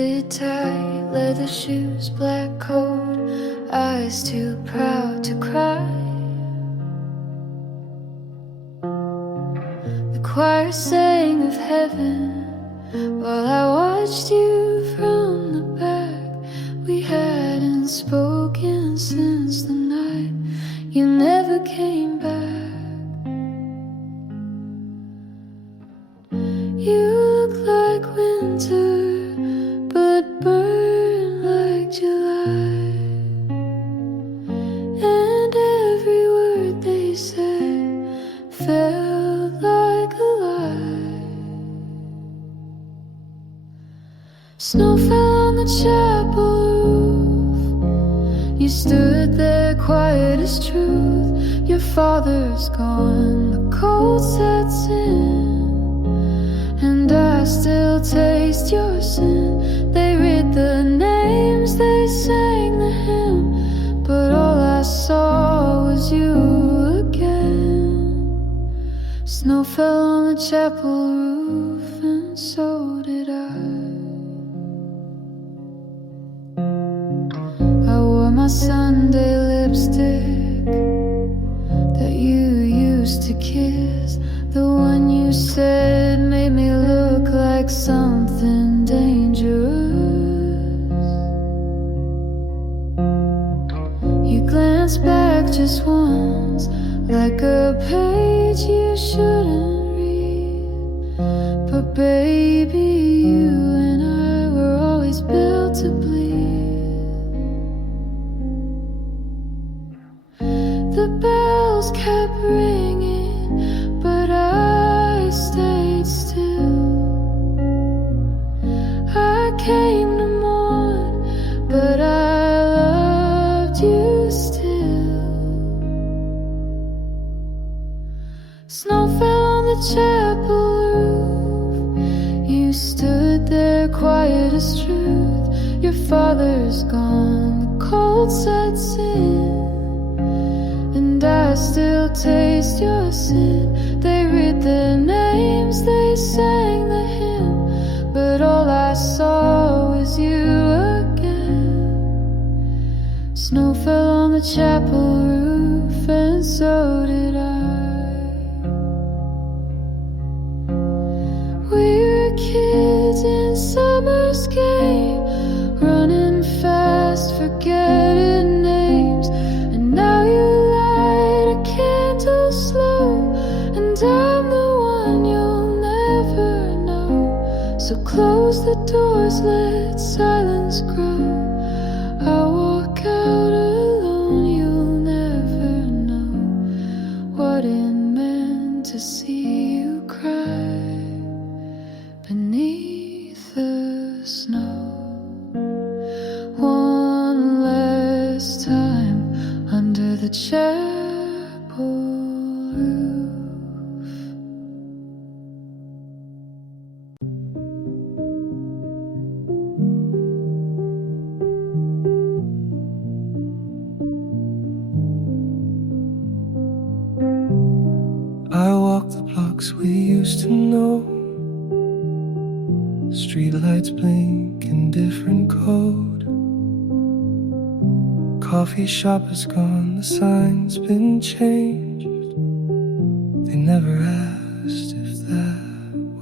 fit tight, leather shoes, black coat, eyes too proud to cry. The choir sang of heaven while I watched you from the back. We hadn't spoken since the night you never came back. You look like winter, but burn like July. And every word they said felt like a lie. Snow fell on the chapel roof. You stood there quiet as truth. Your father's gone, the cold sets in, and I still taste your sin. They read the names, they sang the hymn, but all I saw was you again. Snow fell on the chapel roof, and so did I. I wore my Sunday lipstick that you used to kiss, the one you said made me look like something dangerous. You glanced back just once, like a page you shouldn't read. But baby, you and I were always built to bleed. The bells kept ringing, but I stayed still. I came to mourn, but I loved you still. Snow fell on the chapel roof. You stood there quiet as truth. Your father's gone, the cold sets in, and I still taste your sin. They read the names, they sang the hymn, but all I saw was you again. Snow fell on the chapel roof, and so did I. We were kids in summer's game, running fast, forgetting names, and now you light a candle slow, and I'm the one you'll never know. So close the doors, let silence grow. I'll walk out alone, you'll never know what it meant to see you cry beneath the snow. One last time under the chapel roof. I walk the blocks we used to know. Streetlights blink in different code. Coffee shop is gone, the sign's been changed. They never asked if that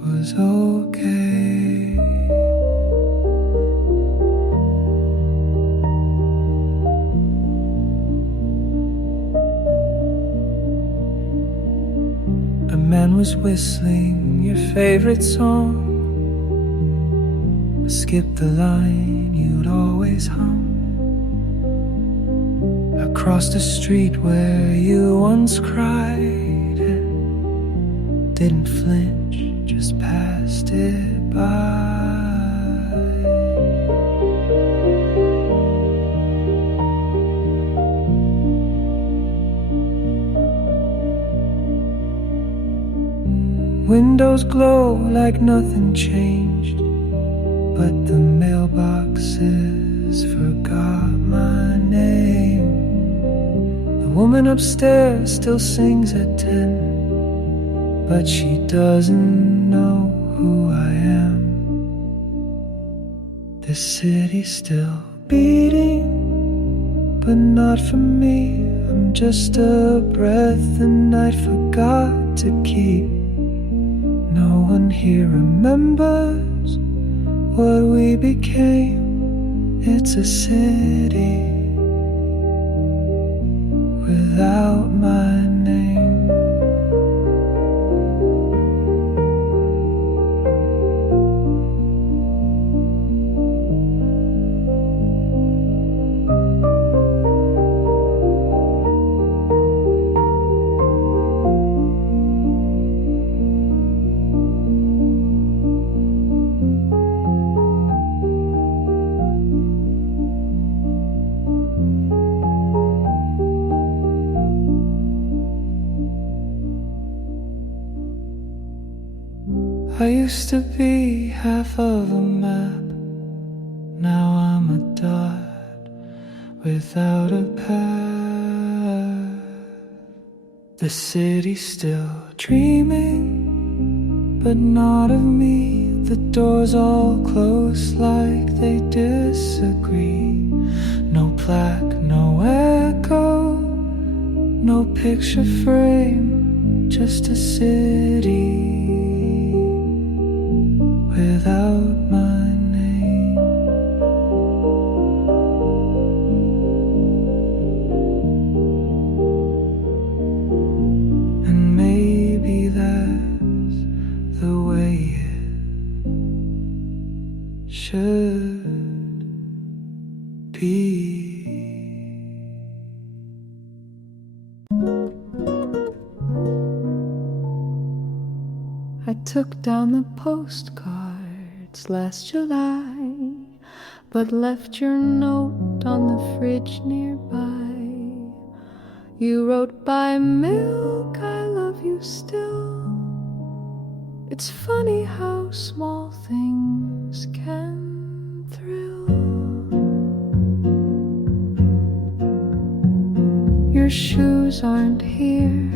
was okay. A man was whistling your favorite song. Skip the line you'd always hum. Across the street where you once cried and didn't flinch, just passed it by. Windows glow like nothing changed, but the mailboxes forgot my name. The woman upstairs still sings at 10, but she doesn't know who I am. This city's still beating, but not for me. I'm just a breath and I forgot to keep. No one here remembers what we became. It's a city without my name. I used to be half of a map. Now I'm a dot without a path. The city's still dreaming, but not of me. The doors all close like they disagree. No plaque, no echo, no picture frame, just a city without my name. And maybe that's the way it should be. I took down the postcards last July, but left your note on the fridge nearby. You wrote, by milk, I love you still. It's funny how small things can thrill. Your shoes aren't here,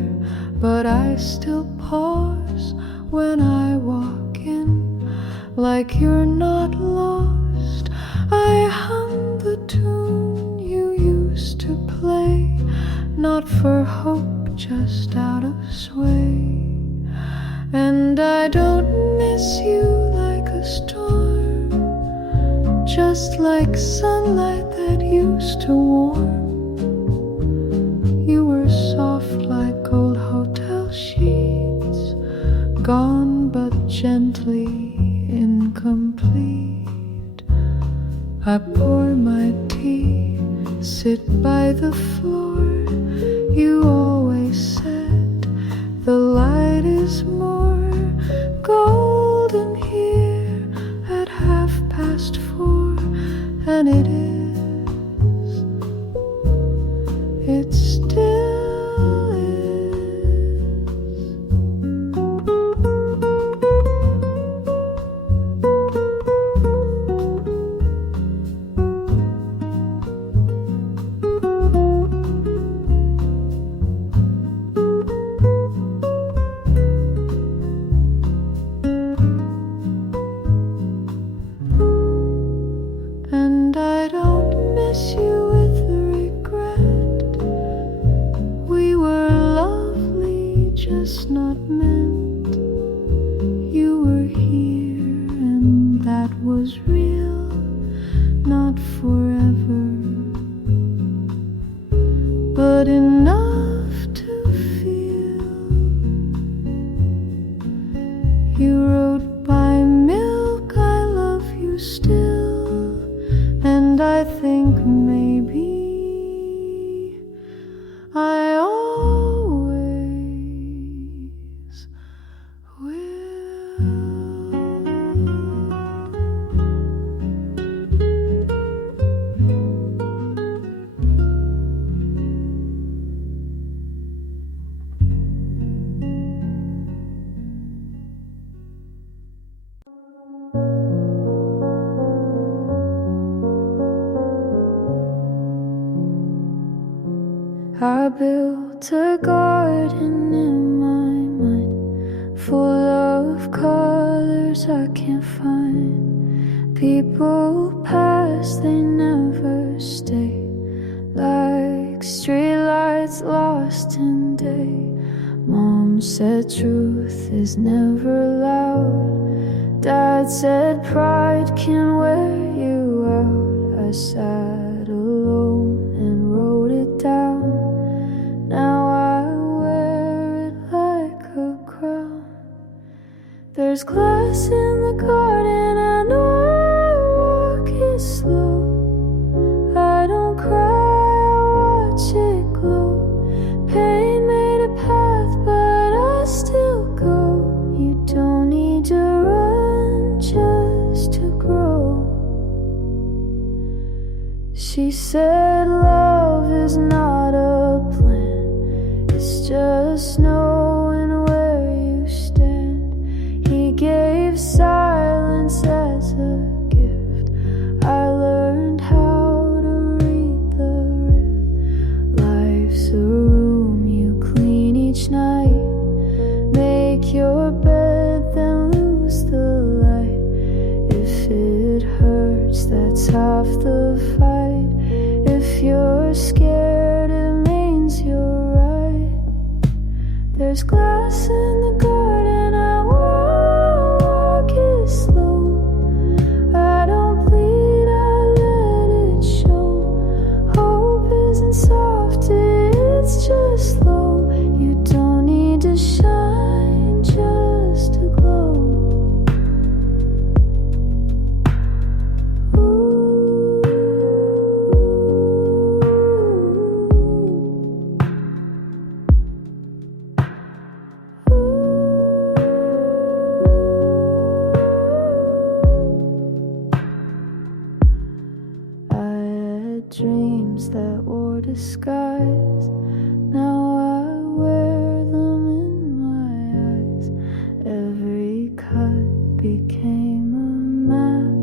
but I still pause when I walk in, like you're not lost. I hum the tune you used to play, not for hope, just out of sway. And I don't miss you like a storm, just like sunlight that used to warm. You were soft like old hotel sheets, gone but gently incomplete. I pour my tea, sit by the floor. You always said the light is more golden here at 4:30, and it is. It still is. And I don't miss you with regret. We were lovely, just not meant. You were here, and that was real, not forever, but enough to feel. You wrote, by milk, I love you still, and I think maybe I always will. I built a garden in my mind, full of colors I can't find. People People pass, they never stay, like streetlights lost in day. Mom said truth is never loud. Dad said pride can wear you out. I sat alone and wrote it down. Now I wear it like a crown. There's glass in the garden, I know I walk it slow. I don't cry, I watch it glow. Pain made a path, but I still go. You don't need to run just to grow. She said love is not a plan, it's just knowing where you stand. He gave silence as a gift. I learned how to read the rift. Life's a room you clean each night. Make your bed, then lose the light. If it hurts, that's half the fight. If you're scared, it means you're right. There's glass in the garden, I walk it slow. I don't bleed, I let it show. Hope isn't soft, it's just slow. You don't need to shine just to glow. Dreams that wore disguise, now I wear them in my eyes. Every cut became a map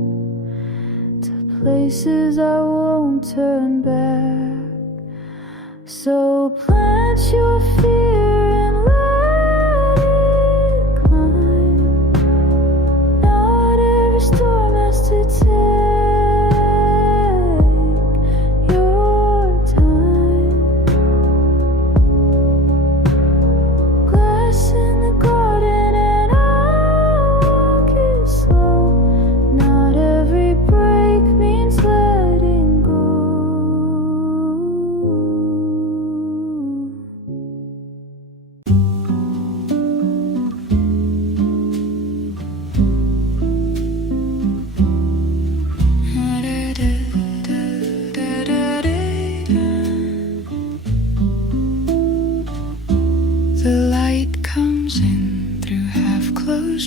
to places I won't turn back. So plant your fear and let it climb. Not every storm has to take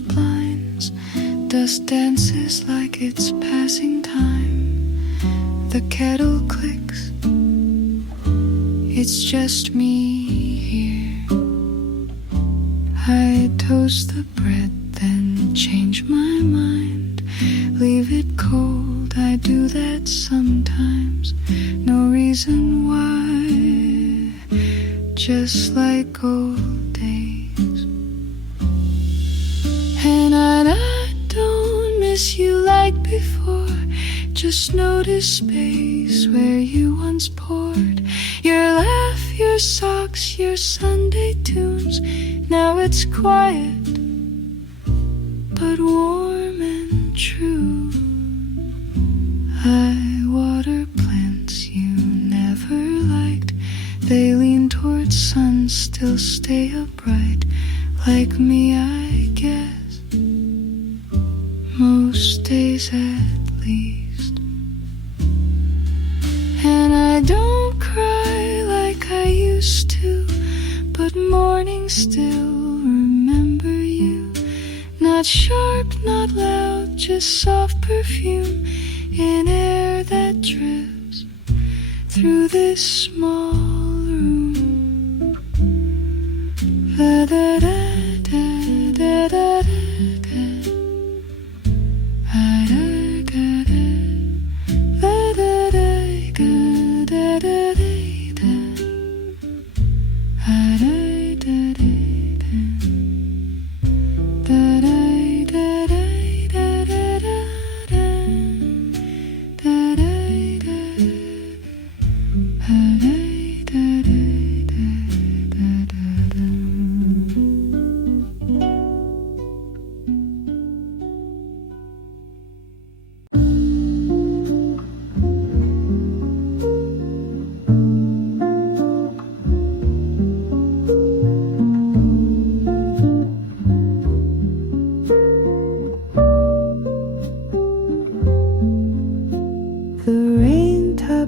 blinds. Dust dances like it's passing time. The kettle clicks. It's just me here. I toast the bread, then change my mind. Leave it cold, I do that sometimes. No reason why, just like old days. And I don't miss you like before. Just notice space where you once poured your laugh, your socks, your Sunday tunes. Now it's quiet, but warm and true. I water plants you never liked. They lean towards sun, still stay upright. Like me, I guess. Most days at least. And I don't cry like I used to, but mornings still remember you. Not sharp, not loud, just soft perfume in air that drifts through this small room. Da da da da da da da.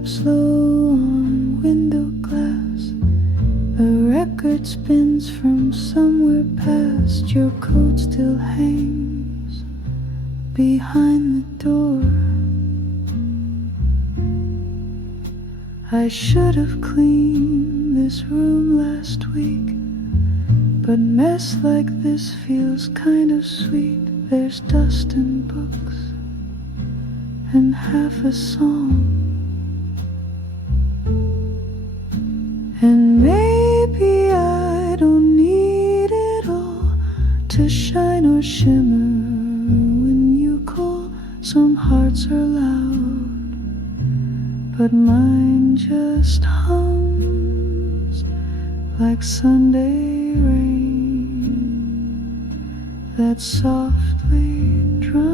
drops low on window glass. A record spins from somewhere past. Your coat still hangs behind the door. I should have cleaned this room last week, but mess like this feels kind of sweet. There's dust and books and half a song, and maybe I don't need it all to shine or shimmer when you call. Some hearts are loud, but mine just hums like Sunday rain that softly drums.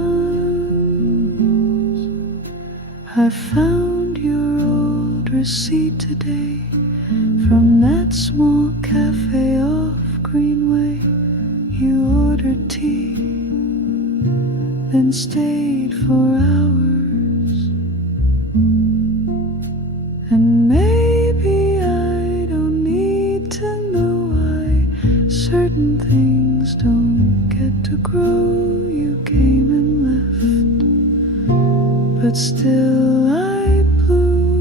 I found your old receipt today from that small cafe off Greenway. You ordered tea, then stayed for hours. And maybe I don't need to know why certain things don't get to grow. You came and left, but still I bloom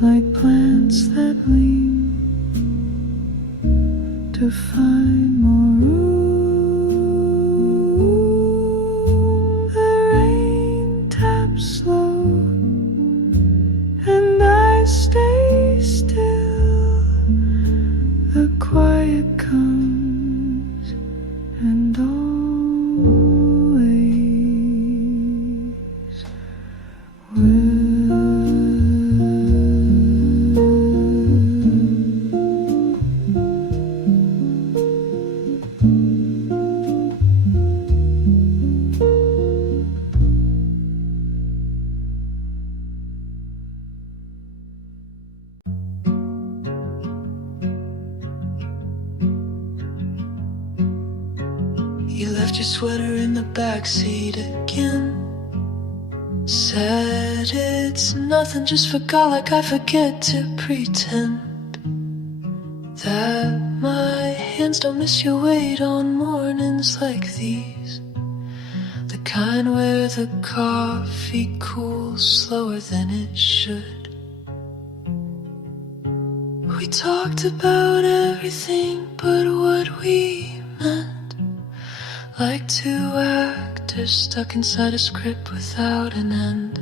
like plants that lean to find more room. The rain taps slow and I stay still. The quiet comes and always will. You left your sweater in the backseat again. Said it's nothing, just forgot like I forget to pretend that my hands don't miss your weight on mornings like these, the kind where the coffee cools slower than it should. We talked about everything but what we meant, like two actors stuck inside a script without an end.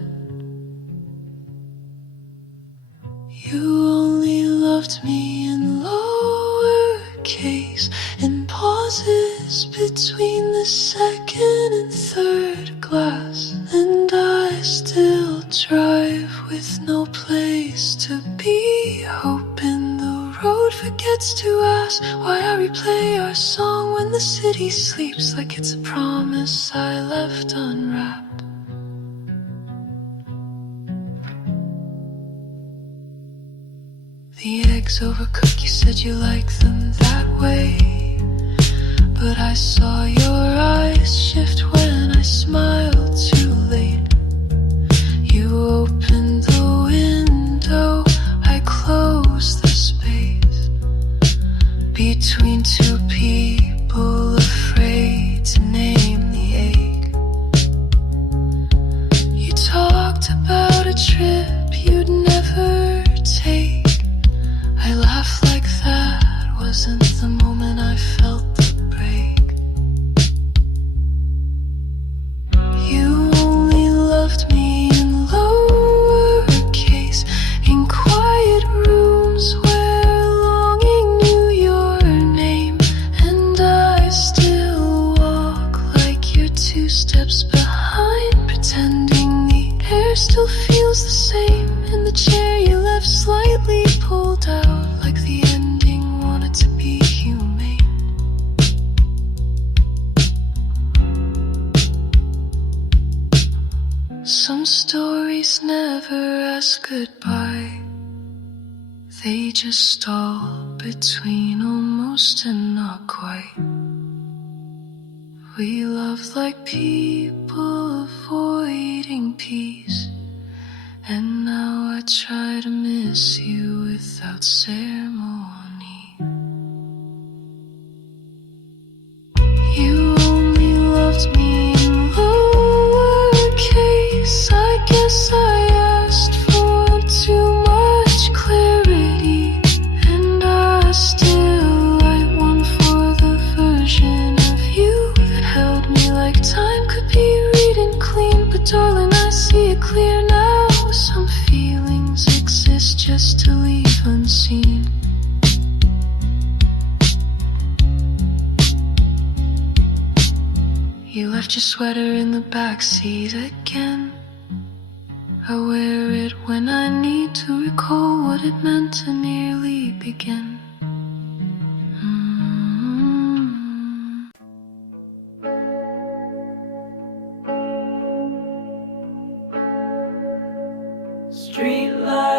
You only loved me in lowercase, in pauses between the second and third glass. And I still drive with no place to be, hoping the road forgets to ask why I replay our song when the city sleeps, like it's a promise I left unwrapped. The eggs overcooked, you said you like them that way, but I saw your eyes shift when I smiled too late. You opened the window, I closed the space between two people afraid to name the ache. You talked about a trip you'd never take. I laughed like that wasn't the moment I felt the break. You only loved me in lowercase, in quiet rooms where longing knew your name. And I still walk like you're 2 steps behind, pretending the air still feels the same in the chair you left slightly pulled out, like the ending wanted to be humane. Some stories never ask goodbye, they just stall between almost and not quite. We loved like people avoiding peace, and I try to miss you without ceremony. You only loved me in lowercase. I guess I asked for too much clarity, and I still write one for the version of you that held me like time could be reading clean. But darling, I see it clear now. Some feelings exist just to leave unseen. You left your sweater in the backseat again. I wear it when I need to recall what it meant to nearly begin. Streetlight